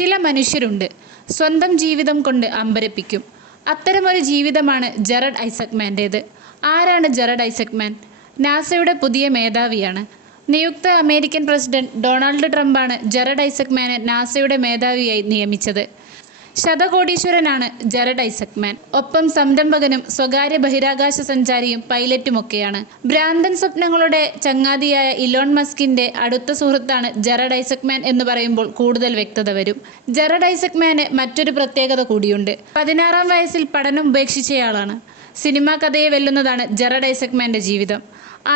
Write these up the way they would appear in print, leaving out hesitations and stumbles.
ചില മനുഷ്യരുണ്ട്, സ്വന്തം ജീവിതം കൊണ്ട് അമ്പരപ്പിക്കും. അത്തരമൊരു ജീവിതമാണ് ജെറഡ് ഐസക്മാൻ്റേത്. ആരാണ് ജെറഡ് ഐസക്മാൻ? നാസയുടെ പുതിയ മേധാവിയാണ്. നിയുക്ത അമേരിക്കൻ പ്രസിഡന്റ് ഡൊണാൾഡ് ട്രംപാണ് ജെറഡ് ഐസക്മാനെ നാസയുടെ മേധാവിയായി നിയമിച്ചത്. ശതകോടീശ്വരനാണ് ജെറഡ് ഐസക്മാൻ. ഒപ്പം സംരംഭകനും സ്വകാര്യ ബഹിരാകാശ സഞ്ചാരിയും പൈലറ്റുമൊക്കെയാണ്. ഭ്രാന്തൻ സ്വപ്നങ്ങളുടെ ചങ്ങാതിയായ ഇലോൺ മസ്കിന്റെ അടുത്ത സുഹൃത്താണ് ജെറഡ് ഐസക്മാൻ എന്ന് പറയുമ്പോൾ കൂടുതൽ വ്യക്തത വരും. ജെറഡ് ഐസക്മാന് മറ്റൊരു പ്രത്യേകത കൂടിയുണ്ട്. 16-ാം വയസ്സിൽ പഠനം ഉപേക്ഷിച്ചയാളാണ്. സിനിമാ കഥയെ വെല്ലുന്നതാണ് ജെറഡ് ഐസക്മാന്റെ ജീവിതം.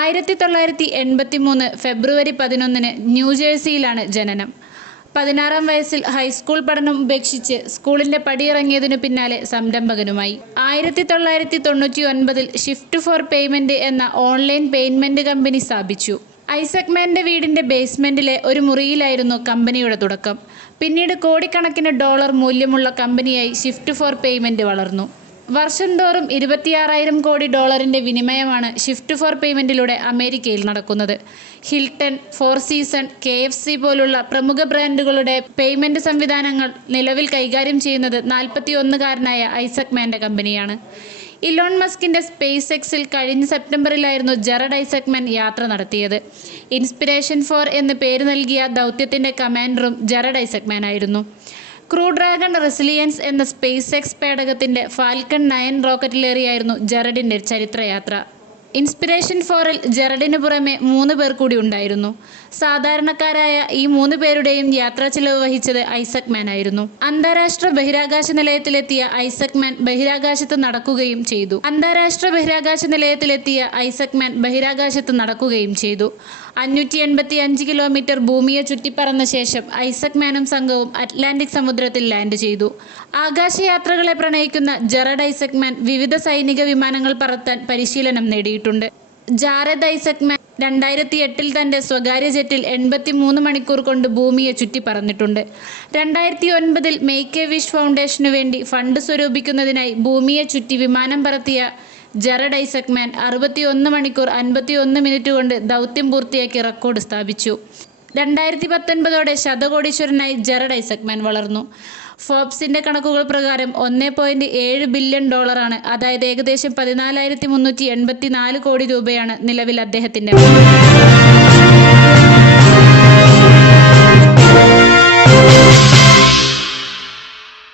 1983 ഫെബ്രുവരി 11 ന്യൂജേഴ്സിയിലാണ് ജനനം. 16-ാം വയസ്സിൽ ഹൈസ്കൂൾ പഠനം ഉപേക്ഷിച്ച് സ്കൂളിന്റെ പടിയിറങ്ങിയതിനു പിന്നാലെ സംരംഭകനുമായി. 1999 ഷിഫ്റ്റ് ഫോർ പേയ്മെന്റ് എന്ന ഓൺലൈൻ പേയ്മെന്റ് കമ്പനി സ്ഥാപിച്ചു. ഐസക്മാന്റെ വീടിന്റെ ബേസ്മെന്റിലെ ഒരു മുറിയിലായിരുന്നു കമ്പനിയുടെ തുടക്കം. പിന്നീട് കോടിക്കണക്കിന് ഡോളർ മൂല്യമുള്ള കമ്പനിയായി ഷിഫ്റ്റ് ഫോർ പേയ്മെന്റ് വളർന്നു. വർഷം തോറും 26,000 കോടി ഡോളറിന്റെ വിനിമയമാണ് ഷിഫ്റ്റ് ഫോർ പേയ്മെന്റിലൂടെ അമേരിക്കയിൽ നടക്കുന്നത്. ഹിൽട്ടൺ, ഫോർ സീസൺ, KFC പോലുള്ള പ്രമുഖ ബ്രാൻഡുകളുടെ പേയ്മെന്റ് സംവിധാനങ്ങൾ നിലവിൽ കൈകാര്യം ചെയ്യുന്നത് 41-കാരനായ ഐസക്മാന്റെ കമ്പനിയാണ്. ഇലോൺ മസ്കിന്റെ സ്പേസ് എക്സിൽ കഴിഞ്ഞ സെപ്റ്റംബറിലായിരുന്നു ജെറഡ് ഐസക്മാൻ യാത്ര നടത്തിയത്. ഇൻസ്പിരേഷൻ 4 എന്ന് പേര് നൽകിയ ദൗത്യത്തിന്റെ കമാൻഡറും ജെറഡ് ഐസക്മാൻ ആയിരുന്നു. ക്രൂ ഡ്രാഗൺ റെസിലിയൻസ് എന്ന സ്പേസ് എക്സ് പേടകത്തിന്റെ ഫാൽക്കൺ 9 റോക്കറ്റിലേറിയായിരുന്നു ജെറഡിന്റെ ചരിത്രയാത്ര. ഇൻസ്പിരേഷൻ 4-ൽ ജെറഡിന് പുറമെ 3 പേർ കൂടി ഉണ്ടായിരുന്നു. സാധാരണക്കാരായ ഈ 3 പേരുടെയും യാത്രാ ചെലവ് വഹിച്ചത് ഐസക്മാൻ ആയിരുന്നു. അന്താരാഷ്ട്ര ബഹിരാകാശ നിലയത്തിലെത്തിയ ഐസക്മാൻ ബഹിരാകാശത്ത് നടക്കുകയും ചെയ്തു. 585 കിലോമീറ്റർ ഭൂമിയെ ചുറ്റിപ്പറന്ന ശേഷം ഐസക്മാനും സംഘവും അറ്റ്ലാന്റിക് സമുദ്രത്തിൽ ലാൻഡ് ചെയ്തു. ആകാശയാത്രകളെ പ്രണയിക്കുന്ന ജെറഡ് ഐസക്മാൻ വിവിധ സൈനിക വിമാനങ്ങൾ പറത്താൻ പരിശീലനം നേടിയിട്ടുണ്ട്. ജാറെദ് ഐസക്മാൻ 2008-ൽ തന്റെ സ്വകാര്യ ജെറ്റിൽ 83 മണിക്കൂർ കൊണ്ട് ഭൂമിയെ ചുറ്റിപ്പറന്നിട്ടുണ്ട്. 2009-ൽ മേക്ക് എ വിഷ് ഫൗണ്ടേഷനു വേണ്ടി ഫണ്ട് സ്വരൂപിക്കുന്നതിനായി ഭൂമിയെ ചുറ്റി വിമാനം പറത്തിയ ജെറഡ് ഐസക്മാൻ 61 മണിക്കൂർ 51 മിനിറ്റ് കൊണ്ട് ദൗത്യം പൂർത്തിയാക്കി റെക്കോർഡ് സ്ഥാപിച്ചു. 2019 ശതകോടീശ്വരനായി ജെറഡ് ഐസക്മാൻ വളർന്നു. ഫോബ്സിന്റെ കണക്കുകൾ പ്രകാരം $1.7 ബില്യൺ, അതായത് ഏകദേശം 14,384 കോടി രൂപയാണ് നിലവിൽ അദ്ദേഹത്തിന്റെ